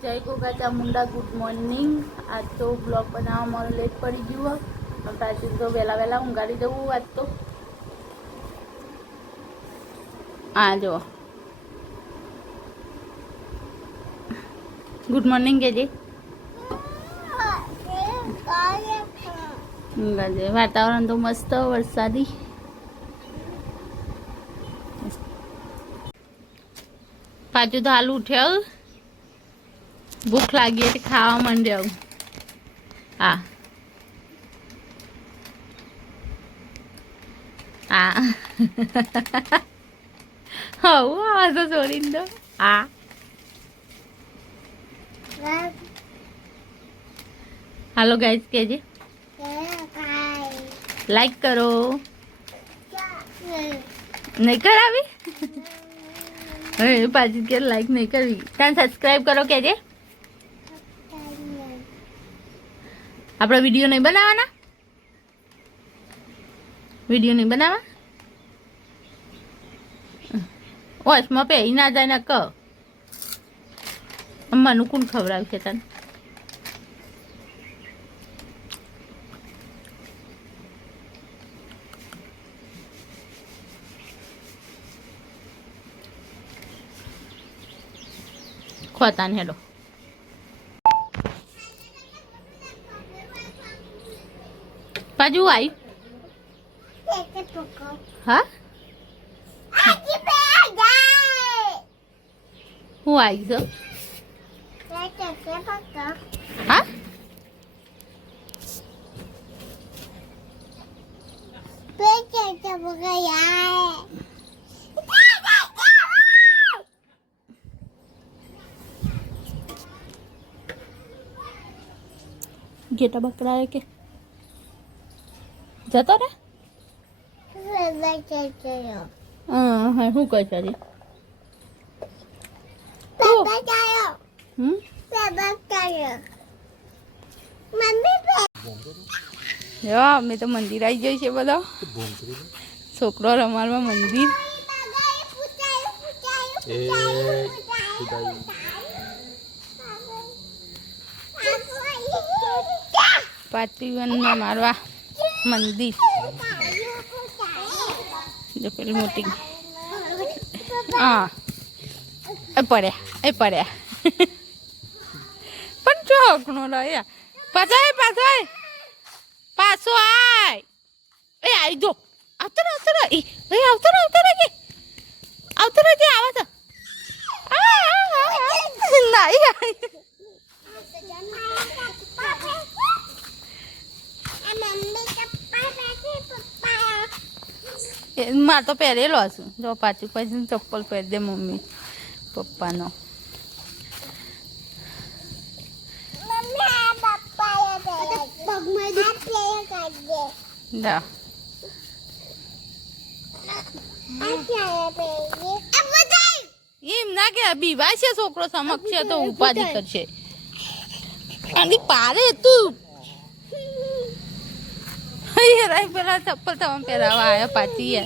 જય Goga Chamunda good morning. આજ તો બ્લોગ બનાવવા મારું લેટ પડી ગયું પણ પાછી તો વહેલા વહેલા ઊંઘાડી જવું આજ તો। આ જો ગુડ મોર્નિંગ કેજે। વાતાવરણ તો મસ્ત વરસાદી। પાછું તો હાલ ઉઠ્યા भूख लगी है खावा मंडे हाँ हाँ हाँ तो सोरी दो हाँ हेलो गाइस के जी लाइक करो नहीं करा अभी पाजी के लाइक नहीं करी तन सब्सक्राइब करो क्या जे अपना वीडियो नहीं बनावाना वीडियो नहीं बनावा ओस में पे ना जाए ना क अम्मा नु कौन खबर है तन खोतान हेलो पाजू आई हाँ हूँ आई सो हाँ गेटा बकरा है के जतो रे हाँ हूँ कह चारी मैं तो मंदिर आई जाए छे बधा छोकरो रमाड़वा मंदिर पार्थिवन मारवा मंदिर जो पेली मोटी हाँ पड़े पण चौकनो रहा पाछाय पाछो आय ए आई जो आवतो रे ए आवतो रे के आवा तो नहीं आई मार तो पहरेलो हूँ जो पाछू पाछू चप्पल पहर दे मम्मी पप्पा नो एम ना के बीवा छे छोकरो समक्ष तो उपाधि करछे आनी पारे तू राय पेला चप्पल तम पहरावा आया पाची है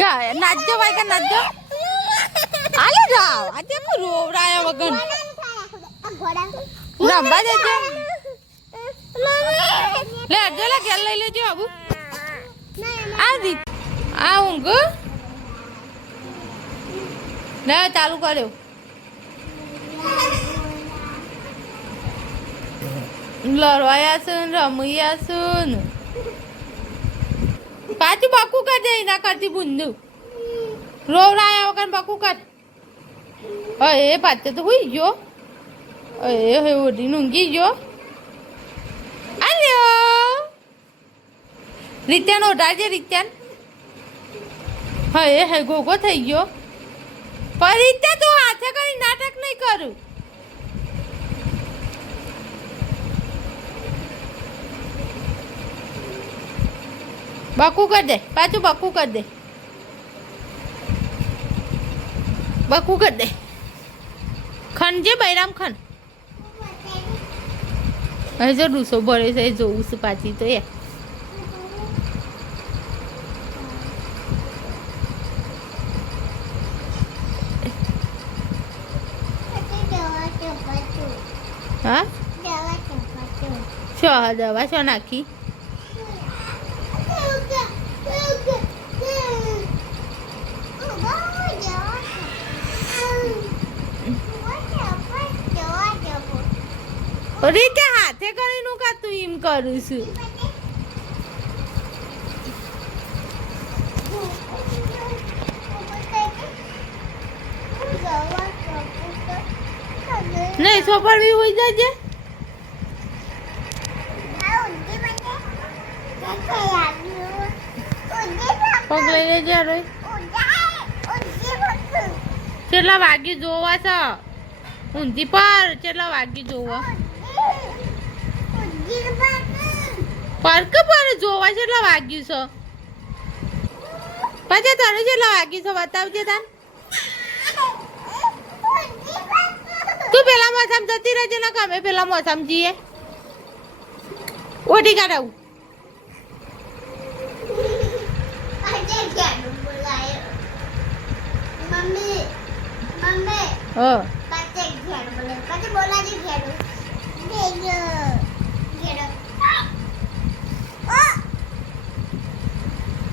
गाय नाचो भाई का नाचो आले जाओ आज हम रोवराया वगन रंबा देजे ले आजो ला खेल ले लेजो बाबू आ दी आऊंगा ले चालू करो लड़वाया सुन रमैया सुन पाचू बाकू कर दे ना करती बुंदू रोवराया वगन बाकू कर अरे पाते तो हुई जो अरे ओडी नुंगी जो हेलो रित्यान ओडा जे रित्यान हे गोगो થઈ ગયો पर रित्या तो हाथे करी नाटक नहीं करू बकू कर दे पाचू बकू कर दे खन जे बैराम खन जो डूसो भरे से जो उस पाची तो ये હા શું દવા શું નાખી રીતે હાથે કરીને કા તું એમ કરું છું નહીં સોપડ બી હોઈ જજે પગ લઈ લેજે રોય કેટલા વાગ્યું જોવા છે ઊંધી પર કેટલા વાગ્યું જોવા પરક પર જોવા કેટલા વાગ્યું છે પછી તને કેટલા વાગ્યું છે બતાવજે તાન તું પેલા મોસમ જતી રહેજે ને કે અમે પેલા મોસમ જઈએ ઓઢી કાઢાવું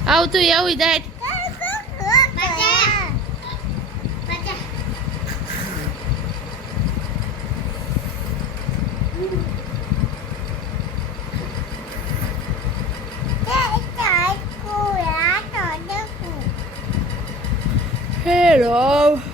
આવતું એવું જાય Hello.